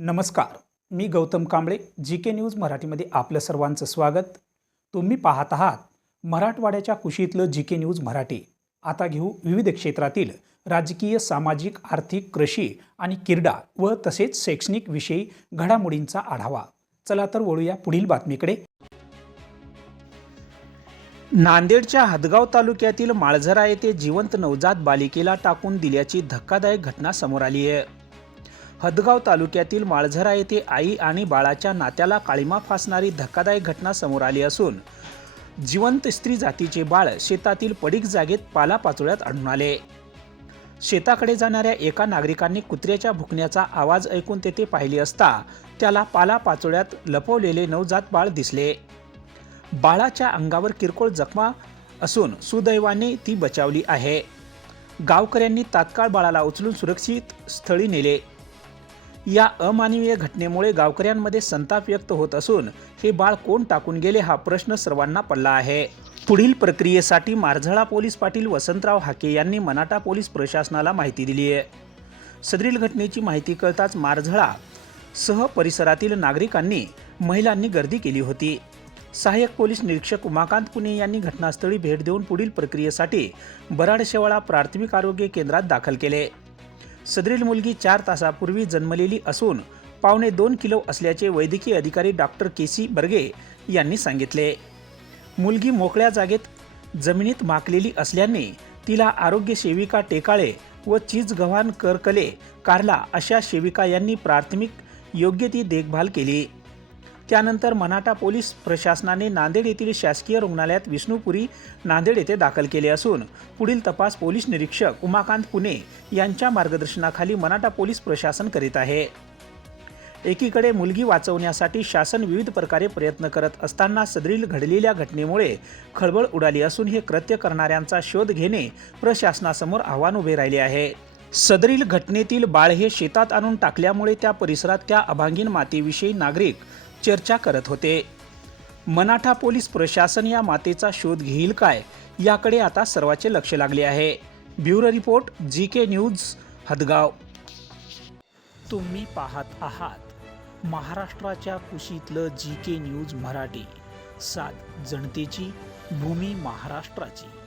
नमस्कार मी Gautam Kamble G K news मराठीमध्ये आपलं सर्वांचं स्वागत. तुम्ही पाहत आहात मराठवाड्याच्या कुशीतलं जी के न्यूज मराठी. आता घेऊ विविध क्षेत्रातील राजकीय सामाजिक आर्थिक कृषी आणि क्रीडा व तसेच शैक्षणिक विषयी घडामोडींचा आढावा. चला तर वळूया पुढील बातमीकडे. नांदेडच्या हदगाव तालुक्यातील माळझरा येथे जिवंत नवजात बालिकेला टाकून दिल्याची धक्कादायक घटना समोर आली आहे. हदगाव तालुक्यातील माळझरा येथे आई आणि बाळाच्या नात्याला काळीमा फासणारी धक्कादायक घटना समोर आली असून जिवंत स्त्री जातीचे बाळ शेतातील पडीक जागेत पालापाचोळ्यात आढळून आले. शेताकडे जाणाऱ्या एका नागरिकांनी कुत्र्याच्या भुकण्याचा आवाज ऐकून तेथे पाहिले असता त्याला पालापाचोळ्यात लपवलेले नवजात बाळ दिसले. बाळाच्या अंगावर किरकोळ जखमा असून सुदैवाने ती बचावली आहे. गावकऱ्यांनी तात्काळ बाळाला उचलून सुरक्षित स्थळी नेले. या अमानवीय घटनेमुळे गावकऱ्यांमध्ये संताप व्यक्त होत असून हे बाळ कोण टाकून गेले हा प्रश्न सर्वांना पडला आहे. पुढील प्रक्रियेसाठी मारझळा पोलीस पाटील वसंतराव हाके यांनी मनाटा पोलीस प्रशासनाला माहिती दिली आहे. सदरील घटनेची माहिती कळताच मारझळा सह परिसरातील नागरिकांनी महिलांनी गर्दी केली होती. सहाय्यक पोलीस निरीक्षक उमाकांत पुणे यांनी घटनास्थळी भेट देऊन पुढील प्रक्रियेसाठी बराडशेवाळा प्राथमिक आरोग्य केंद्रात दाखल केले. सदरील मुलगी चार तासापूर्वी जन्मलेली असून पावणे दोन किलो असल्याचे वैद्यकीय अधिकारी डॉक्टर के सी बर्गे यांनी सांगितले. मुलगी मोकळ्या जागेत जमिनीत माकलेली असल्याने तिला आरोग्य सेविका टेकाळे व चीज गव्हाण करकले कारला अशा सेविका यांनी प्राथमिक योग्य ती देखभाल केली. त्यानंतर मनाटा पोलीस प्रशासनाने नांदेड येथील शासकीय रुग्णालयात विष्णुपुरी नांदेड येथे दाखल केले असून पुढील तपास पोलीस निरीक्षक उमाकांत पुणे यांच्या मार्गदर्शनाखाली मनाटा पोलीस प्रशासन करीत आहे. एकीकडे मुलगी वाचवण्यासाठी शासन विविध प्रकारे प्रयत्न करत असताना सदरील घडलेल्या घटनेमुळे खळबळ उडाली असून हे कृत्य करणाऱ्यांचा शोध घेणे प्रशासनासमोर आव्हान उभे राहिले आहे. सदरील घटनेतील बाळ हे शेतात आणून टाकल्यामुळे त्या परिसरात त्या अभांगीन मातेविषयी नागरिक चर्चा करत होते. मनाठा पोलीस प्रशासन या मातेचा शोध घेईल काय? याकडे आता सर्वांचे लक्ष लागले आहे. Bureau report G K news Hadgaon. तुम्ही पाहत आहात महाराष्ट्राच्या कुशीतलं जी के न्यूज मराठी. सात जनतेची भूमी महाराष्ट्राची.